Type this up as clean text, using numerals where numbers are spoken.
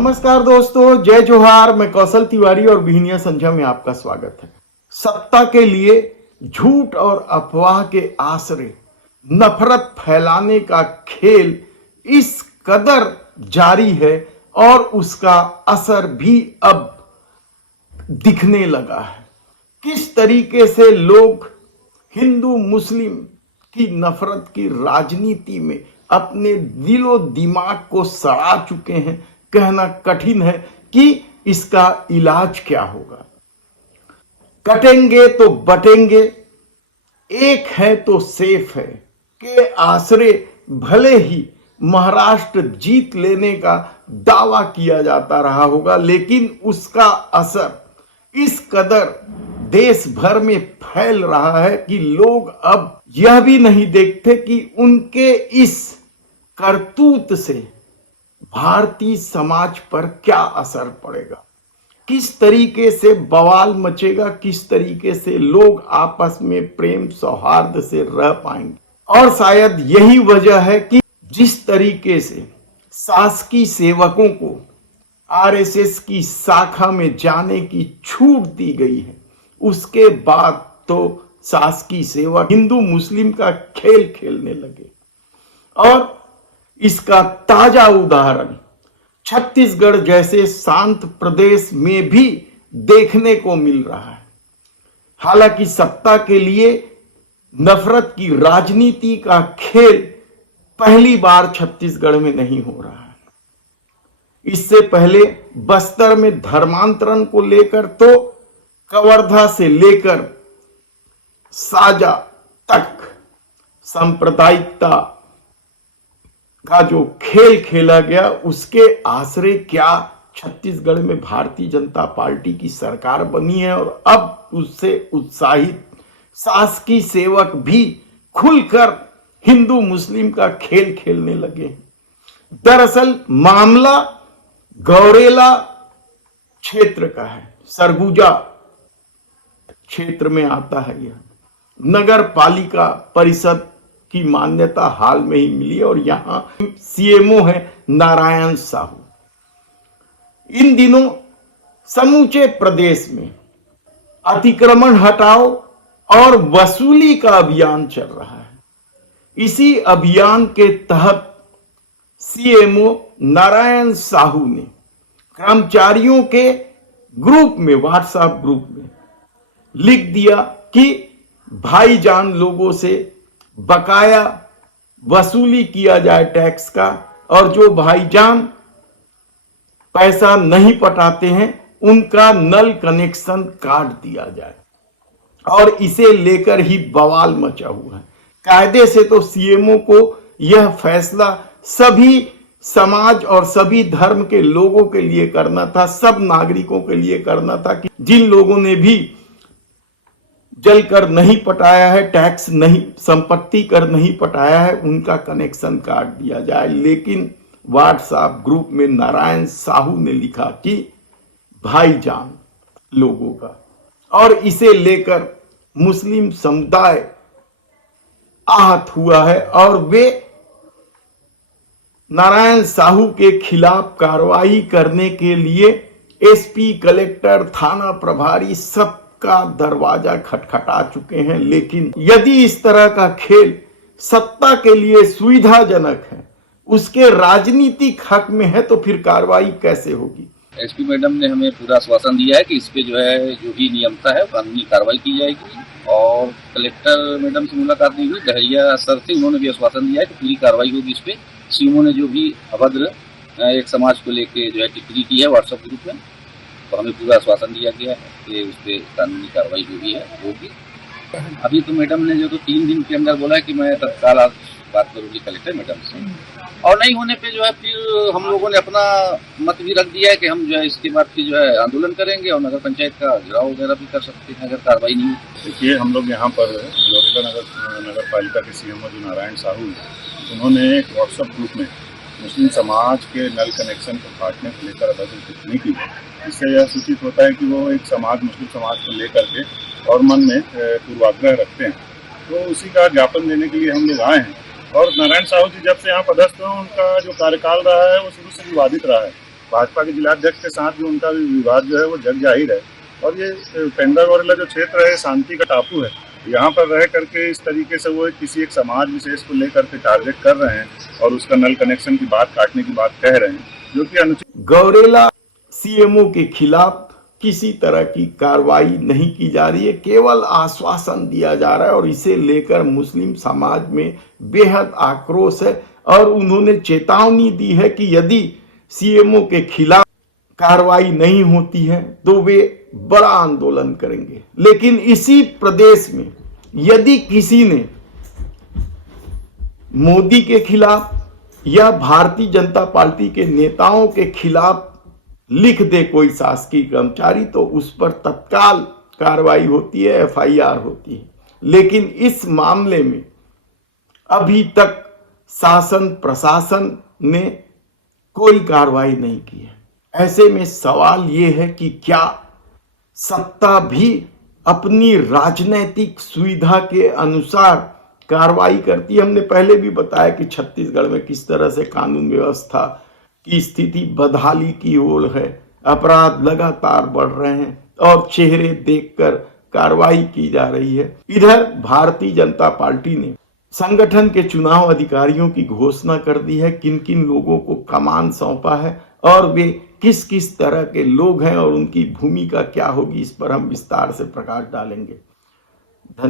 नमस्कार दोस्तों, जय जोहार। मैं कौशल तिवारी और बिहनिया संध्या में आपका स्वागत है। सत्ता के लिए झूठ और अफवाह के आसरे नफरत फैलाने का खेल इस कदर जारी है और उसका असर भी अब दिखने लगा है। किस तरीके से लोग हिंदू मुस्लिम की नफरत की राजनीति में अपने दिलो दिमाग को सड़ा चुके हैं, कहना कठिन है कि इसका इलाज क्या होगा। कटेंगे तो बटेंगे, एक है तो सेफ है के आसरे भले ही महाराष्ट्र जीत लेने का दावा किया जाता रहा होगा, लेकिन उसका असर इस कदर देश भर में फैल रहा है कि लोग अब यह भी नहीं देखते कि उनके इस करतूत से भारतीय समाज पर क्या असर पड़ेगा, किस तरीके से बवाल मचेगा, किस तरीके से लोग आपस में प्रेम सौहार्द से रह पाएंगे। और शायद यही वजह है कि जिस तरीके से शासकीय सेवकों को आरएसएस की शाखा में जाने की छूट दी गई है, उसके बाद तो शासकीय सेवक हिंदू मुस्लिम का खेल खेलने लगे। और इसका ताजा उदाहरण छत्तीसगढ़ जैसे शांत प्रदेश में भी देखने को मिल रहा है। हालांकि सत्ता के लिए नफरत की राजनीति का खेल पहली बार छत्तीसगढ़ में नहीं हो रहा है। इससे पहले बस्तर में धर्मांतरण को लेकर तो कवर्धा से लेकर साजा तक सांप्रदायिकता का जो खेल खेला गया, उसके आसरे क्या छत्तीसगढ़ में भारतीय जनता पार्टी की सरकार बनी है और अब उससे उत्साहित शासकीय सेवक भी खुलकर हिंदू मुस्लिम का खेल खेलने लगे। दरअसल मामला गौरेला क्षेत्र का है, सरगुजा क्षेत्र में आता है। यह नगर पालिका परिषद की मान्यता हाल में ही मिली और यहां सीएमओ है नारायण साहू। इन दिनों समूचे प्रदेश में अतिक्रमण हटाओ और वसूली का अभियान चल रहा है। इसी अभियान के तहत सीएमओ नारायण साहू ने कर्मचारियों के ग्रुप में, व्हाट्सएप ग्रुप में लिख दिया कि भाईजान लोगों से बकाया वसूली किया जाए टैक्स का, और जो भाईजान पैसा नहीं पटाते हैं उनका नल कनेक्शन काट दिया जाए। और इसे लेकर ही बवाल मचा हुआ है। कायदे से तो सीएमओ को यह फैसला सभी समाज और सभी धर्म के लोगों के लिए करना था, सब नागरिकों के लिए करना था कि जिन लोगों ने भी जलकर नहीं पटाया है, टैक्स नहीं, संपत्ति कर नहीं पटाया है, उनका कनेक्शन काट दिया जाए। लेकिन व्हाट्सएप ग्रुप में नारायण साहू ने लिखा कि भाईजान लोगों का, और इसे लेकर मुस्लिम समुदाय आहत हुआ है और वे नारायण साहू के खिलाफ कार्रवाई करने के लिए एसपी, कलेक्टर, थाना प्रभारी सब का दरवाजा खटखटा चुके हैं। लेकिन यदि इस तरह का खेल सत्ता के लिए सुविधाजनक है, उसके राजनीतिक हक में है, तो फिर कार्रवाई कैसे होगी। एसपी मैडम ने हमें पूरा आश्वासन दिया है कि इस पे जो है जो भी नियमता है कानूनी कार्रवाई की जाएगी। और कलेक्टर मैडम से मुलाकात नहीं हुई, डहरिया सर से, उन्होंने भी आश्वासन दिया है कि पूरी कार्रवाई होगी इस पे। सीएमओ ने जो भी अभद्र एक समाज को लेके जो है टिप्पणी की है व्हाट्सएप ग्रुप में, तो हमें पूरा आश्वासन दिया गया है कि उस पर कानूनी कार्रवाई जो भी है होगी। अभी तो मैडम ने जो तो 3 दिन के अंदर बोला है कि मैं तत्काल आज बात करूंगी कलेक्टर मैडम से, और नहीं होने पे जो है फिर हम लोगों ने अपना मत भी रख दिया है कि हम जो है इसके बाद फिर जो है आंदोलन करेंगे और नगर पंचायत का घेराव वगैरह भी कर सकते हैं अगर कार्रवाई नहीं होती। देखिए, हम लोग यहाँ पर नगर पालिका के सीएमओ जो नारायण साहू, उन्होंने एक व्हाट्सएप ग्रुप में मुस्लिम समाज के नल कनेक्शन को काटने को लेकर अभद्र टिप्पणी की। इससे यह सूचित होता है कि वो एक समाज, मुस्लिम समाज को लेकर के और मन में पूर्वाग्रह रखते हैं। तो उसी का ज्ञापन देने के लिए हम लोग आए हैं। और नारायण साहू जी जब से यहाँ पदस्थ हैं, उनका जो कार्यकाल रहा है वो शुरू से विवादित रहा है। भाजपा के जिलाध्यक्ष के साथ भी उनका भी विवाद जो है वो जग जाहिर है। और ये पेंड्रा गौरेला जो क्षेत्र है शांति का टापू है, यहाँ पर रह करके इस तरीके से वो किसी एक समाज विशेष को लेकर के टारगेट कर रहे हैं और उसका नल कनेक्शन की बात काटने की बात कह रहे हैं, जो कि अनुचित। गौरेला सीएमओ के खिलाफ किसी तरह की कार्रवाई नहीं की जा रही है, केवल आश्वासन दिया जा रहा है और इसे लेकर मुस्लिम समाज में बेहद आक्रोश है। और उन्होंने चेतावनी दी है कि यदि सीएमओ के खिलाफ कार्रवाई नहीं होती है तो वे बड़ा आंदोलन करेंगे। लेकिन इसी प्रदेश में यदि किसी ने मोदी के खिलाफ या भारतीय जनता पार्टी के नेताओं के खिलाफ लिख दे कोई शासकीय कर्मचारी, तो उस पर तत्काल कार्रवाई होती है, एफआईआर होती है। लेकिन इस मामले में अभी तक शासन प्रशासन ने कोई कार्रवाई नहीं की है। ऐसे में सवाल ये है कि क्या सत्ता भी अपनी राजनीतिक सुविधा के अनुसार कार्रवाई करती है? हमने पहले भी बताया कि छत्तीसगढ़ में किस तरह से कानून व्यवस्था की स्थिति बदहाली की ओर है, अपराध लगातार बढ़ रहे हैं और चेहरे देखकर कार्रवाई की जा रही है। इधर भारतीय जनता पार्टी ने संगठन के चुनाव अधिकारियों की घोषणा कर दी है, किन किन लोगों को कमान सौंपा है और वे किस किस तरह के लोग हैं और उनकी भूमिका क्या होगी, इस पर हम विस्तार से प्रकाश डालेंगे। धन्यवाद।